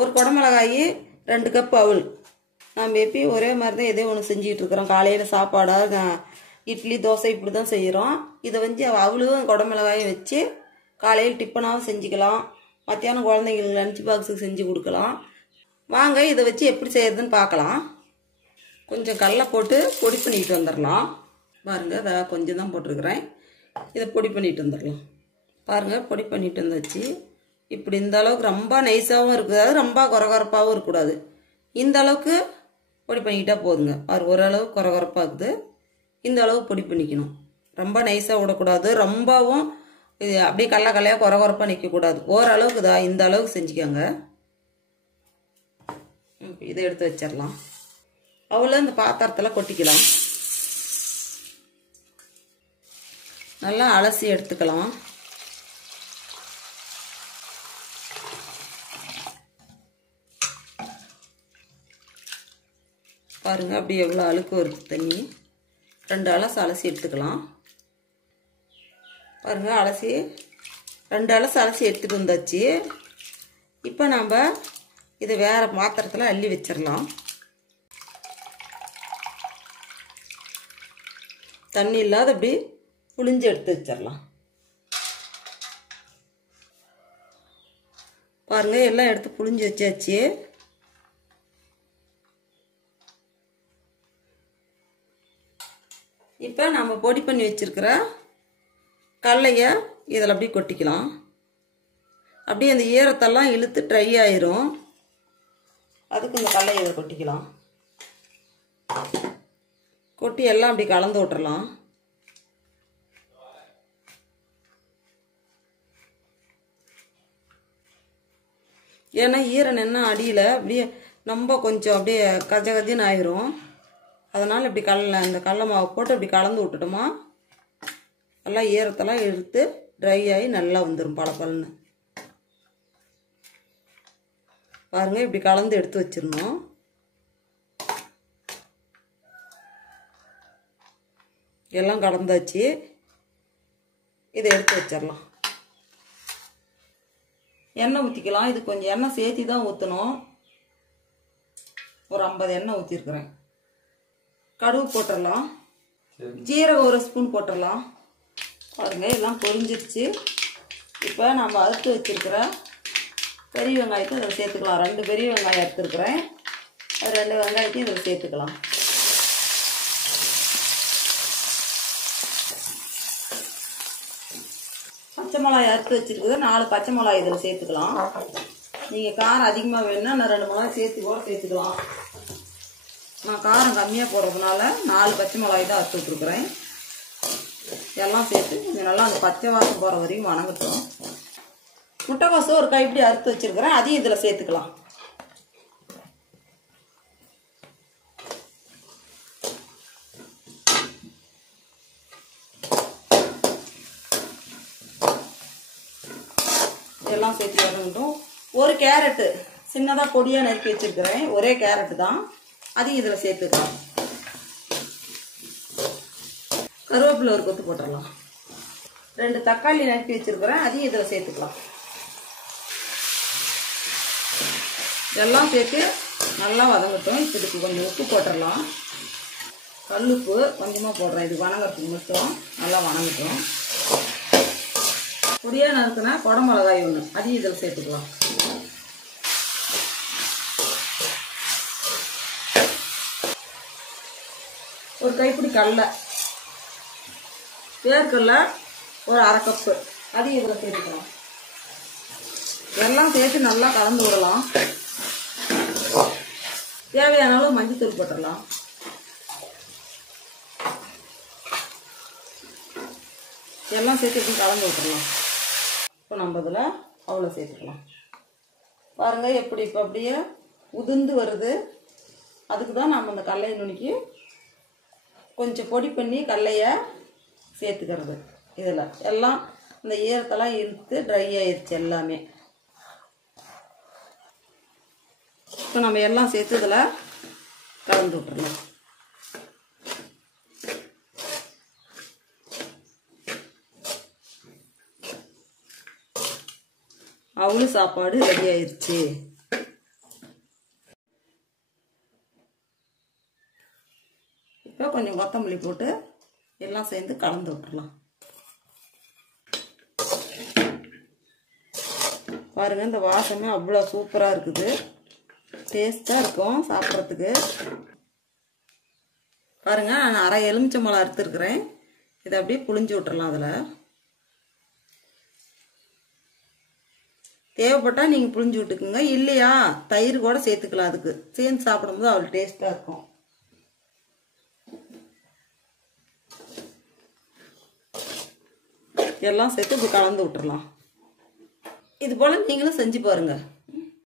ஒரு குடமிளகாய் 2 கப் அவல். நாம் எப்பயும் ஒரே மாதிரி தான் எதோ ஒன்று செஞ்சுக்கிட்டு இருக்கிறோம். காலையில் சாப்பாடாக இட்லி தோசை இப்படி தான் செய்கிறோம். இதை வந்து அவளும் குடமிளகாயும் வச்சு காலையில் டிஃபனாகவும் செஞ்சுக்கலாம். மத்தியானம் குழந்தைங்களுக்கு லஞ்ச் பாக்ஸுக்கு செஞ்சு கொடுக்கலாம். வாங்க இதை வச்சு எப்படி செய்யறதுன்னு பார்க்கலாம். கொஞ்சம் கடலை போட்டு பொடி பண்ணிட்டு வந்துடலாம். பாருங்கள், அதை கொஞ்சம் தான் போட்டிருக்கிறேன். இதை பொடி பண்ணிட்டு வந்துடலாம். பாருங்கள், பொடி பண்ணிட்டு வந்தாச்சு. இப்படி இந்த அளவுக்கு ரொம்ப நைஸாகவும் இருக்காது, ரொம்ப கொரகொரப்பாகவும் இருக்கக்கூடாது. இந்த அளவுக்கு பொடி பண்ணிக்கிட்டா போதுங்க. ஓரளவு கொரகொரப்பாக இருக்குது. இந்த அளவு பொடி பண்ணிக்கணும். ரொம்ப நைஸாக விடக்கூடாது, ரொம்பவும் இது அப்படியே கல்லையாக கொரகொரப்பாக நிற்கக்கூடாது. ஓரளவுக்கு தான் இந்த அளவுக்கு செஞ்சுக்கோங்க. இதை எடுத்து வச்சிடலாம். அவ்வளோ இந்த பாத்திரத்தில் கொட்டிக்கலாம். நல்லா அலசி எடுத்துக்கலாம். பாருங்க, அப்படி எவ்வளோ அழுக்கு வருது தண்ணி. 2 அலசு அலசி எடுத்துக்கலாம். பாருங்க, 2 அலசு அலசி எடுத்துட்டு வந்தாச்சு. இப்போ நாம் இதை வேற பாத்திரத்தில் அள்ளி வச்சிடலாம். தண்ணி இல்லாத அப்படி புளிஞ்சு எடுத்து வச்சிடலாம். பாருங்க, எல்லாம் எடுத்து புளிஞ்சு வச்சாச்சு. இப்போ நம்ம பொடி பண்ணி வச்சிருக்கிற கடலைய இதில் அப்படியே கொட்டிக்கலாம். அப்படியே அந்த ஈரத்தெல்லாம் இழுத்து ட்ரை ஆயிரும். அதுக்கு இந்த கடலையை இதில் கொட்டிக்கலாம். கொட்டி எல்லாம் அப்படி கலந்து விட்டுறலாம். ஏன்னா ஈரம் என்ன அடியில் அப்படியே ரொம்ப கொஞ்சம் அப்படியே கஜ கஜன்னு ஆயிரும். அதனால் இப்படி இந்த கடலை மாவு போட்டு இப்படி கலந்து விட்டுட்டோமா நல்லா ஈரத்தெல்லாம் எடுத்து ட்ரை ஆகி நல்லா வந்துடும் பளபளன்னு. பாருங்கள், இப்படி கலந்து எடுத்து வச்சிடணும். எல்லாம் கலந்தாச்சு. இதை எடுத்து வச்சிடலாம். எண்ணெய் ஊற்றிக்கலாம். இது கொஞ்சம் எண்ணெய் சேர்த்தி தான் ஊற்றணும். ஒரு 50 எண்ணெய் ஊற்றிருக்கிறேன். கடுகு போட்டுடலாம். ஜீரகம் 1 ஸ்பூன் போட்டுடலாம். பாருங்க, எல்லாம் பொரிஞ்சிருச்சு. இப்போ நம்ம அறுத்து வச்சிருக்கிற பெரிய வெங்காயத்தை இதில் சேர்த்துக்கலாம். 2 பெரிய வெங்காயம் எடுத்துருக்குறேன். அது 2 வெங்காயத்தையும் இதில் சேர்த்துக்கலாம். பச்சை மிளகாய் அறுத்து வச்சிருக்குது. 4 பச்சை மிளகாய் இதில் சேர்த்துக்கலாம். நீங்கள் காரம் அதிகமாக வேணும்னா நான் 2 மிளகாய் சேர்த்துக்கலாம். நான் காரம் கம்மியாக போடுறதுனால 4 பச்சை மிளகாய் தான் அறுத்து விட்டுருக்குறேன். எல்லாம் சேர்த்து கொஞ்சம் நல்லா அந்த பச்சை வாசம் போகிற வரையும் வணங்கட்டும். முட்டைக்கோசு ஒரு கைப்பிடி அறுத்து வச்சிருக்கிறேன். அதையும் இதில் சேர்த்துக்கலாம். எல்லாம் சேர்த்து வணங்கட்டும். ஒரு கேரட்டு சின்னதாக பொடியாக நறுக்கி வச்சிருக்கிறேன். ஒரே கேரட்டு தான், அதையும் இதில் சேர்த்துக்கலாம். கருவேப்பிலை ஒரு கொத்து போட்டுடலாம். 2 தக்காளி நறுக்கி வச்சிருக்கிறேன். அதையும் இதில் சேர்த்துக்கலாம். எல்லாம் சேர்த்து நல்லா வதங்கட்டும். இப்போ இதுக்கு கொஞ்சம் உப்பு போட்டுடலாம். கல்லுப்பு கொஞ்சமாக போடுறேன். இது வணங்கிறதுக்கு மட்டும் நல்லா வணங்கட்டும். பொடியாக நறுக்குனா குடமிளகாய் 1, அதையும் இதில் சேர்த்துக்கலாம். ஒரு கைப்பிடி கடலை, வேர்க்கடலை ஒரு 1/2 கப்பு, அதையும் இதில் சேர்த்துக்கலாம். எல்லாம் சேர்த்து நல்லா கலந்து விடலாம். தேவையான அளவு மஞ்சத்தூள் போட்டுடலாம். எல்லாம் சேர்த்து இப்படி கலந்து விட்டுடலாம். இப்போ நம்ம இதில் அவ்வளோ சேர்த்துக்கலாம். பாருங்கள், எப்படி இப்போ அப்படியே உதிர்ந்து வருது. அதுக்கு தான் நம்ம இந்த கடலையை நுணுக்கி கொஞ்சம் பொடி பண்ணி கடலையை சேர்த்துக்கிறது. இதில் எல்லாம் இந்த ஈரத்தெல்லாம் இழுத்து ட்ரை ஆயிடுச்சு எல்லாமே. இப்போ நம்ம எல்லாம் சேர்த்து இதில் கலந்து விட்டுறலாம். அவளும் சாப்பாடு ரெடி ஆயிடுச்சு. இப்போ கொஞ்சம் கொத்தமல்லி போட்டு எல்லாம் சேர்ந்து கலந்து விட்டுறலாம். பாருங்கள், இந்த வாசமே அவ்வளோ சூப்பராக இருக்குது. டேஸ்ட்டாக இருக்கும் சாப்பிட்றதுக்கு. பாருங்கள், நான் அரை எலுமிச்சம்பழம் அறுத்துருக்குறேன். இதை அப்படியே புழிஞ்சு விட்டுறலாம். அதில் தேவைப்பட்டால் நீங்கள் புழிஞ்சு விட்டுக்குங்க. இல்லையா தயிர் கூட சேர்த்துக்கலாம். அதுக்கு சேர்ந்து சாப்பிடும்போது அவ்வளோ டேஸ்ட்டாக இருக்கும். எல்லாம் சேர்த்து இப்படி கலந்து விட்டுறலாம். இது போல் நீங்களும் செஞ்சு பாருங்கள்.